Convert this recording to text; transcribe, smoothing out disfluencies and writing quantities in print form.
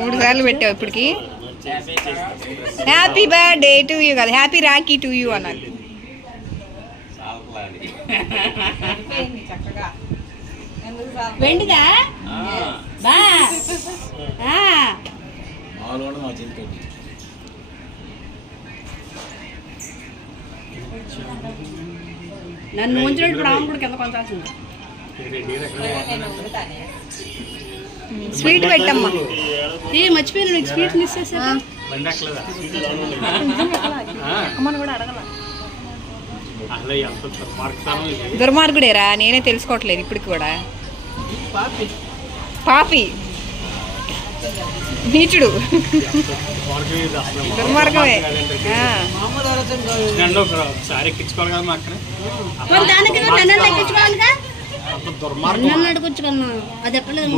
3 సార్లు పెట్టావు ఇప్పటికి. హ్యాపీ బర్త్డే టు యూ కదా, హ్యాపీ రాఖీ టు యూ అన్నారు. వెండిదా బా నన్ను ఉంచినట్టు రాము కూడా కింద కొంచాల్సింది. స్వీట్ పెట్టమ్మా. మర్చిపోయాను, నీకు స్వీట్ మిస్ చేసా. అమ్మని కూడా అడగల. దుర్మార్గుడేరా, నేనే తెలుసుకోవట్లేదు ఇప్పటికి కూడా. పాపి నీచుడు దుర్మార్గమే. దానికి నన్ను ఎక్కించుకోవాలిగా, నన్ను అడుగుచ్చుకున్నా. అది ఎక్కలేదు.